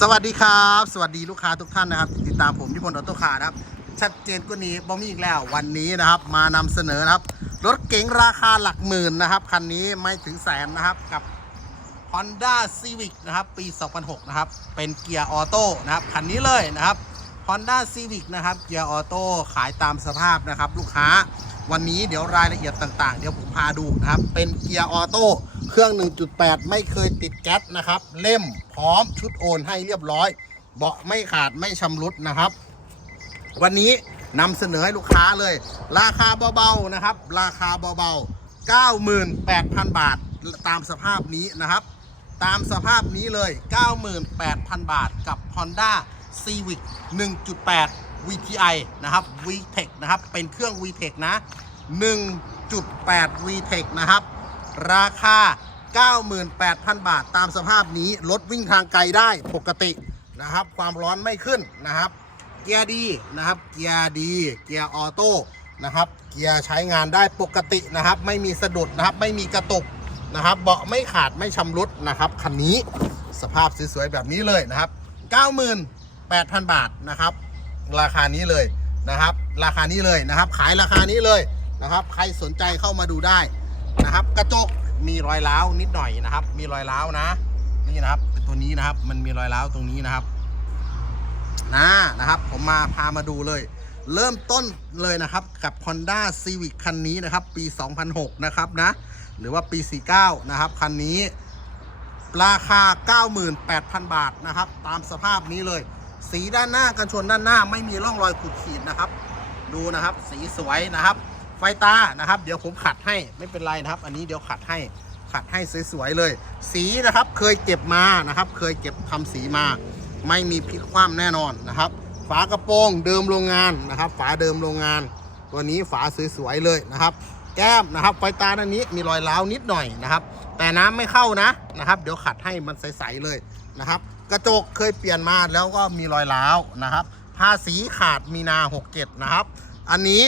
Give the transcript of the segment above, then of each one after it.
สวัสดีครับ สวัสดีลูกค้าทุกท่านนะครับ ติดตามผมที่พลออโต้คาร์นะครับ ชัดเจนกว่านี้บอมีอีกแล้ววันนี้นะครับ มานำเสนอนะครับ รถเก๋งราคาหลักหมื่นนะครับ คันนี้ไม่ถึงแสนนะครับกับ Honda Civic นะครับ ปี 2006 นะครับ เป็นเกียร์ออโต้นะครับ คันนี้เลยนะครับ Honda Civic นะครับ เกียร์ออโต้ขายตามสภาพนะครับ ลูกค้า วันนี้เดี๋ยวรายละเอียดต่างๆ เดี๋ยวผมพาดูนะครับ เป็นเกียร์ออโต้เครื่อง 1.8 ไม่เคยติดแก๊สนะครับ เล่มพร้อมชุดโอนให้เรียบร้อย เบาะไม่ขาดไม่ชำรุดนะครับ วันนี้นำเสนอให้ลูกค้าเลย ราคาเบาๆนะครับ ราคาเบาๆ 98,000 บาทตามสภาพนี้นะครับ ตามสภาพนี้เลย 98,000 บาทกับ Honda Civic 1.8 VTI นะครับ VTEC นะครับ เป็นเครื่อง VTEC นะ 1.8 VTEC นะครับ ราคา 98,000 บาทตามสภาพนี้ รถวิ่งทางไกลได้ปกตินะครับ ความร้อนไม่ขึ้นนะครับ เกียร์ดีนะครับ เกียร์ดี เกียร์ออโต้นะครับ เกียร์ใช้งานได้ปกตินะครับ ไม่มีสะดุดนะครับ ไม่มีกระตุกนะครับ เบาะไม่ขาดไม่ชำรุดนะครับ คันนี้สภาพสวยๆแบบนี้เลยนะครับ 98,000 บาทนะครับ ราคานี้เลยนะครับ ราคานี้เลยนะครับ ขายราคานี้เลยนะครับ ใครสนใจเข้ามาดูได้นะครับ กระจกมีรอยร้าวนิดหน่อยนะครับ มีรอยร้าวนะนี่นะครับ เป็นตัวนี้นะครับ มันมีรอยร้าวตรงนี้นะครับนะนะครับ ผมมาพามาดูเลย เริ่มต้นเลยนะครับกับ Honda Civic คันนี้นะครับ ปี 2006 นะครับนะ หรือว่าปี 49 นะครับ คันนี้ราคา 98,000 บาทนะครับ ตามสภาพนี้เลย สีด้านหน้ากันชนด้านหน้าไม่มีร่องรอยขูดขีดนะครับ ดูนะครับ สีสวยนะครับ ไฟตานะครับ เดี๋ยวผมขัดให้ไม่เป็นไรนะครับ อันนี้เดี๋ยวขัดให้ขัดให้สวยๆเลย สีนะครับเคยเก็บมานะครับ เคยเก็บทำสีมา ไม่มีพลิกคว่ำแน่นอนนะครับ ฝากระโปรงเดิมโรงงานนะครับ ฝาเดิมโรงงานตัวนี้ฝาสวยๆเลยนะครับ แก้มนะครับ ไฟตาด้านนี้มีรอยร้าวนิดหน่อยนะครับ แต่น้ำไม่เข้านะนะครับ เดี๋ยวขัดให้มันใสๆเลยนะครับ กระจกเคยเปลี่ยนมาแล้วก็มีรอยร้าวนะครับภาษีขาดมีนา67นะครับ อันนี้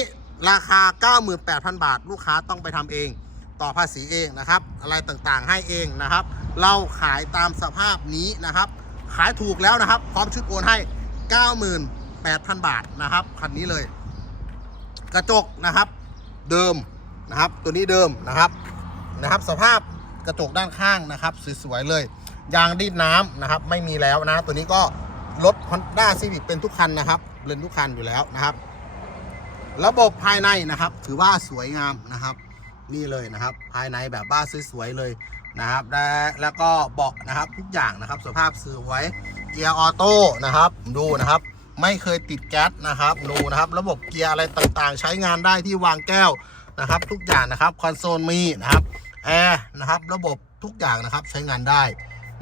ราคา 98,000 บาท ลูกค้าต้องไปทำเอง ต่อภาษีเองนะครับ อะไรต่างๆให้เองนะครับ เราขายตามสภาพนี้นะครับ ขายถูกแล้วนะครับ พร้อมชุดโอนให้ 98,000 บาทนะครับ คันนี้เลย กระจกนะครับ เดิมนะครับ ตัวนี้เดิมนะครับนะครับ สภาพ กระจกด้านข้างนะครับสวยๆเลย ยางดีดน้ำนะครับ ไม่มีแล้วนะ ตัวนี้ก็รถ Honda Civic เป็นทุกคันนะครับเป็นทุกคันอยู่แล้วนะครับ ระบบภายในนะครับ ถือว่าสวยงามนะครับ นี่เลยนะครับ ภายในแบบบ้าสวยๆเลยนะครับและแล้วก็เบาะนะครับทุกอย่างนะครับ สภาพสวยเกียร์ออโต้นะครับดูนะครับ ไม่เคยติดแก๊สนะครับดูนะครับ ระบบเกียร์อะไรต่างๆ ใช้งานได้ที่วางแก้วนะครับ ทุกอย่างนะครับคอนโซลมีนะครับ แอร์นะครับ ระบบทุกอย่างนะครับใช้งานได้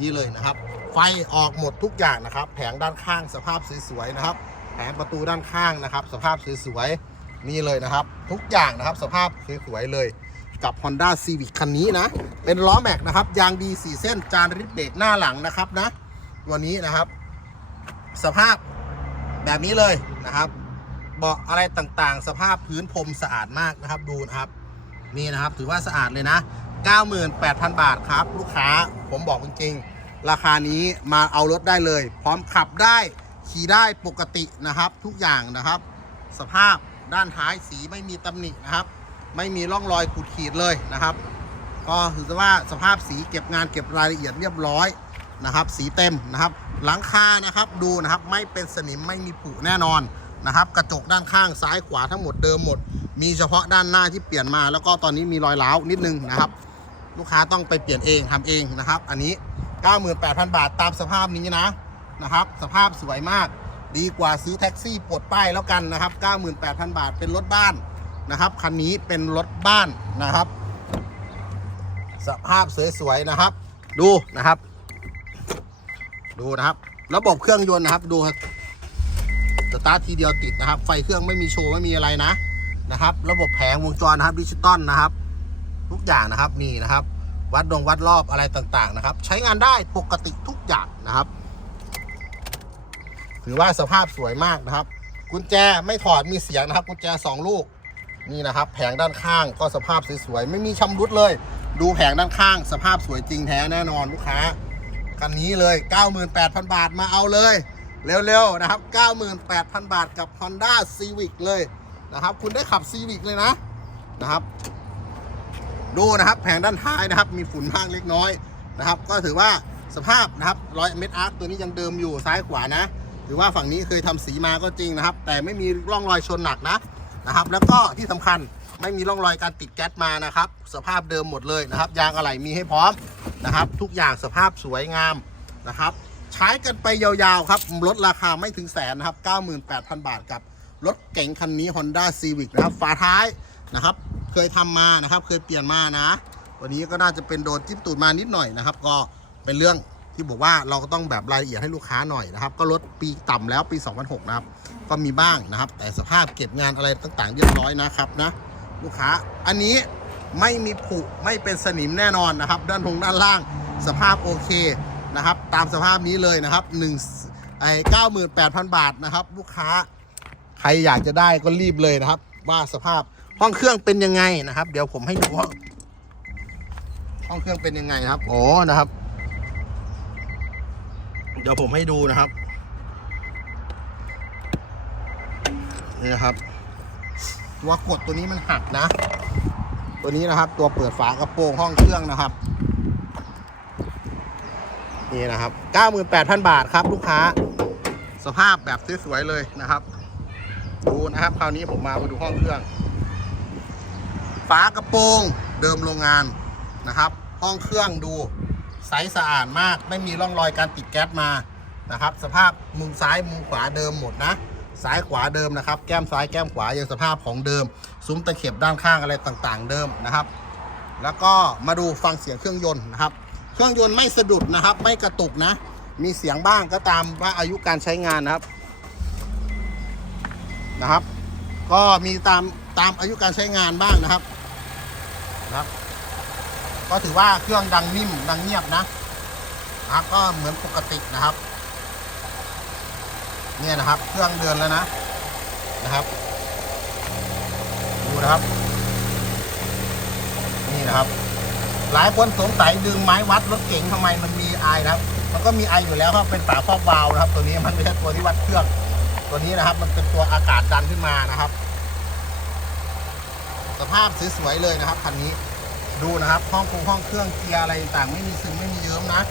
นี่เลยนะครับ ไฟออกหมดทุกอย่างนะครับ แผงด้านข้างสภาพสวยๆนะครับ แผงประตูด้านข้างนะครับ สภาพสวยๆนี่เลยนะครับ ทุกอย่างนะครับสภาพสวยๆเลย กับ Honda Civic คันนี้นะ เป็นล้อแม็กนะครับยางดี4เส้นจานริบเบรกหน้าหลังนะครับนะตัวนี้นะครับ สภาพแบบนี้เลยนะครับเบาะอะไรต่างๆ สภาพพื้นพรมสะอาดมากนะครับดูนะครับนี่นะครับถือว่าสะอาดเลยนะ 98,000 บาทครับ ลูกค้าผมบอกจริงๆ ราคานี้มาเอารถได้เลย พร้อมขับได้ขี่ได้ปกตินะครับ ทุกอย่างนะครับ สภาพด้านท้ายสีไม่มีตำหนินะครับ ไม่มีร่องรอยขูดขีดเลยนะครับ ก็ถือว่าสภาพสีเก็บงานเก็บรายละเอียดเรียบร้อยนะครับ สีเต็มนะครับ หลังคานะครับดูนะครับไม่เป็นสนิมไม่มีผุแน่นอนนะครับ กระจกด้านข้างซ้ายขวาทั้งหมดเดิมหมด มีเฉพาะด้านหน้าที่เปลี่ยนมา แล้วก็ตอนนี้มีรอยร้าวนิดนึงนะครับ ลูกค้าต้องไปเปลี่ยนเองทำเองนะครับ อันนี้ 98,000 บาทตามสภาพนี้นะนะครับ สภาพสวยมากดีกว่าซื้อแท็กซี่ปลดป้ายแล้วกันนะครับ 98,000 บาทเป็นรถบ้านนะครับคันนี้เป็นรถบ้านนะครับ สภาพสวยๆนะครับ ดูนะครับ ดูนะครับ ระบบเครื่องยนต์นะครับดูสตาร์ททีเดียวติดนะครับ ไฟเครื่องไม่มีโชว์ไม่มีอะไรนะนะครับ ระบบแผงวงจรนะครับดิจิตอลนะครับ ทุกอย่างนะครับนี่นะครับ วัดดงวัดรอบอะไรต่างๆนะครับ ใช้งานได้ปกติทุกอย่างนะครับ ถือว่าสภาพสวยมากนะครับ กุญแจไม่ถอดมีเสียงนะครับ กุญแจสองลูกนี่นะครับ แผงด้านข้างก็สภาพสวยๆไม่มีชำรุดเลย ดูแผงด้านข้าง สภาพสวยจริงแท้แน่นอนลูกค้าคันนี้เลย 98,000 บาทมาเอาเลย เร็วๆนะครับ 98,000 บาทกับ Honda Civic เลยนะครับ คุณได้ขับ Civic เลยนะนะครับ ดูนะครับแผงด้านท้ายนะครับ มีฝุ่นบ้างเล็กน้อยนะครับ ก็ถือว่าสภาพนะครับร้อยเมตรอาร์ตัวนี้ยังเดิมอยู่ซ้ายขวานะถือว่าฝั่งนี้เคยทำสีมาก็จริงนะครับ แต่ไม่มีร่องรอยชนหนักนะนะครับ แล้วก็ที่สำคัญไม่มีร่องรอยการติดแก๊สมานะครับ สภาพเดิมหมดเลยนะครับ ยางอะไหล่มีให้พร้อมนะครับ ทุกอย่างสภาพสวยงามนะครับ ใช้กันไปยาวๆครับลดราคาไม่ถึงแสนนะครับ 98,000 บาทกับรถเก๋งคันนี้ Honda Civic นะครับฝาท้ายนะครับ เคยทำมานะครับ เคยเปลี่ยนมานะวันนี้ก็น่าจะเป็นโดนจิ้มตูดมานิดหน่อยนะครับ ก็เป็นเรื่องที่บอกว่าเราก็ต้องแบบรายละเอียดให้ลูกค้าหน่อยนะครับ ก็ลดปีต่ำแล้วปี 2006 นะครับ ก็มีบ้างนะครับ แต่สภาพเก็บงานอะไรต่างๆ เรียบร้อยนะครับนะลูกค้าอันนี้ไม่มีผุไม่เป็นสนิมแน่นอนนะครับ ด้านทงด้านล่างสภาพโอเคนะครับ ตามสภาพนี้เลยนะครับหนึ่งไอ้เก้าหมื่นแปดพันบาทนะครับ ลูกค้าใครอยากจะได้ก็รีบเลยนะครับ ว่าสภาพ ห้องเครื่องเป็นยังไงนะครับ เดี๋ยวผมให้ดูห้องห้องเครื่องเป็นยังไงนะครับโอ้นะครับ เดี๋ยวผมให้ดูนะครับนี่นะครับ ตัวกดตัวนี้มันหักนะ ตัวนี้นะครับ ตัวเปิดฝากระโปรงห้องเครื่องนะครับนี่นะครับ 98,000 บาทครับ ลูกค้า สภาพแบบสวยๆเลยนะครับ ดูนะครับ คราวนี้ผมมามาดูห้องเครื่อง ฝากระโปรงเดิมโรงงานนะครับ ห้องเครื่องดูใสสะอาดมาก ไม่มีร่องรอยการติดแก๊สมานะครับ สภาพมุมซ้ายมุมขวาเดิมหมดนะซ้ายขวาเดิมนะครับ แก้มซ้ายแก้มขวายังสภาพของเดิม ซุ้มตะเข็บด้านข้างอะไรต่างๆ เดิมนะครับ แล้วก็มาดูฟังเสียงเครื่องยนต์นะครับ เครื่องยนต์ไม่สะดุดนะครับ ไม่กระตุกนะ มีเสียงบ้างก็ตามว่าอายุการใช้งานนะครับนะครับ ก็มีตามตามอายุการใช้งานบ้างนะครับ นะครับก็ถือว่าเครื่องดังนิ่มดังเงียบนะนะก็เหมือนปกตินะครับ เนี่ยนะครับ เครื่องเดินแล้วนะนะครับ ดูนะครับ นี่นะครับ หลายคนสงสัยดึงไม้วัดรถเก๋งทำไมมันมีไอนะครับ มันก็มีไออยู่แล้วครับเป็นฝาครอบวาล์วนะครับ ตัวนี้มันไม่ใช่ตัวที่วัดเครื่อง ตัวนี้นะครับ มันเป็นตัวอากาศดันขึ้นมานะครับ ภาพสวยๆเลยนะครับคันนี้ดูนะครับห้องคงห้องเครื่องเกียร์อะไรต่างไม่มีซึมไม่มีเยิ้มนะ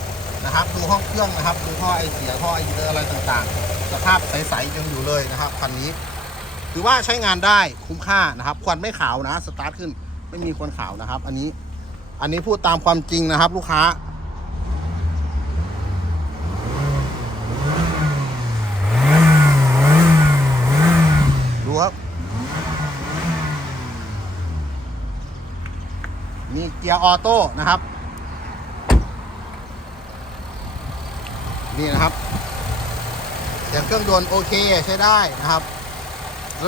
นะครับ ดูห้องเครื่องนะครับดูท่อไอเสียท่อไอเยอร์อะไรต่างๆ สภาพใสๆยังอยู่เลยนะครับคันนี้ถือว่าใช้งานได้คุ้มค่านะครับควันไม่ขาวนะสตาร์ทขึ้นไม่มีควันขาวนะครับ อันนี้อันนี้พูดตามความจริงนะครับ ลูกค้า ดูครับ มีเกียร์ออโต้นะครับ นี่นะครับเสียงเครื่องยนต์โอเคใช้ได้นะครับ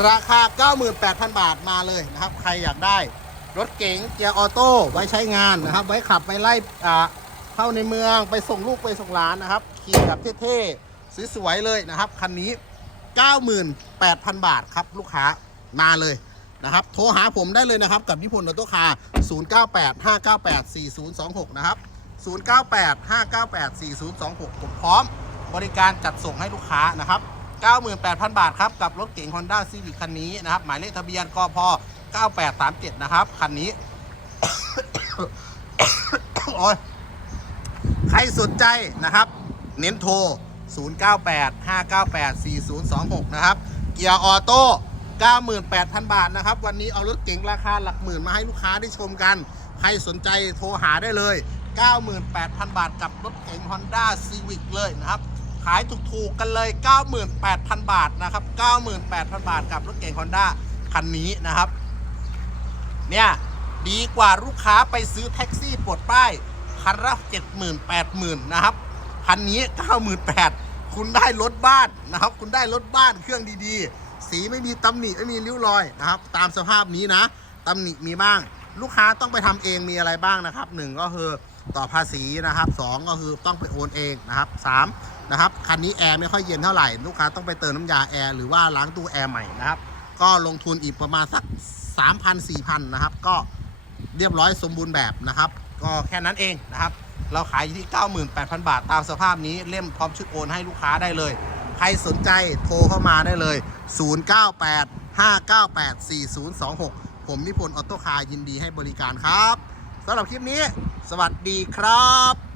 ราคา 98,000 บาทมาเลยนะครับ ใครอยากได้รถเก๋งเกียร์ออโต้ไว้ใช้งานนะครับ ไว้ขับไปไล่อ่าเข้าในเมืองไปส่งลูกไปส่งหลานนะครับขี่แบบเท่ๆสวยๆเลยนะครับคันนี้ 98,000 บาทครับลูกค้ามาเลย นะครับ โทรหาผมได้เลยนะครับ กับนิพนธ์ออโต้คาร์0985984026 นะครับ 0985984026 ผมพร้อม บริการจัดส่งให้ลูกค้านะครับ 98,000 บาทครับ กับรถเก๋ง Honda Civic คันนี้นะครับ หมายเลขทะเบียนกพ9837 นะครับ คันนี้ โอ้ยใครสนใจนะครับ เน้นโทร 0985984026 นะครับ เกียร์ออโต้ 98,000 บาทนะครับ วันนี้เอารถเก๋งราคาหลักหมื่นมาให้ลูกค้าได้ชมกัน ใครสนใจโทรหาได้เลย 98,000 บาทกับรถเก๋ง Honda Civic เลยนะครับ ขายถูกๆกันเลย 98,000 บาทนะครับ 98,000 บาทกับรถเก๋ง Honda คันนี้นะครับ เนี่ยดีกว่าลูกค้าไปซื้อแท็กซี่ปลดป้ายคันละ70,000 80,000นะครับคันนี้ 98,000 คุณได้รถบ้านนะครับ คุณได้รถบ้านเครื่องดีๆ สีไม่มีตำหนิไม่มีริ้วรอยนะครับ ตามสภาพนี้นะตำหนิมีบ้าง ลูกค้าต้องไปทำเองมีอะไรบ้างนะครับหนึ่งก็คือต่อภาษีนะครับสองก็คือต้องไปโอนเองนะครับสามนะครับคันนี้แอร์ไม่ค่อยเย็นเท่าไหร่ลูกค้าต้องไปเติมน้ำยาแอร์หรือว่าล้างตู้แอร์ใหม่นะครับก็ลงทุนอีกประมาณสัก 3,000 4,000นะครับก็เรียบร้อยสมบูรณ์แบบนะครับ ก็แค่นั้นเองนะครับ เราขายอยู่ที่ 98,000 บาทตามสภาพนี้เล่มพร้อมชุดโอนให้ลูกค้าได้เลย ใครสนใจโทรเข้ามาได้เลย 098 598 4026 ผมมิพลออโต้คาร์ยินดีให้บริการครับสำหรับคลิปนี้ สวัสดีครับ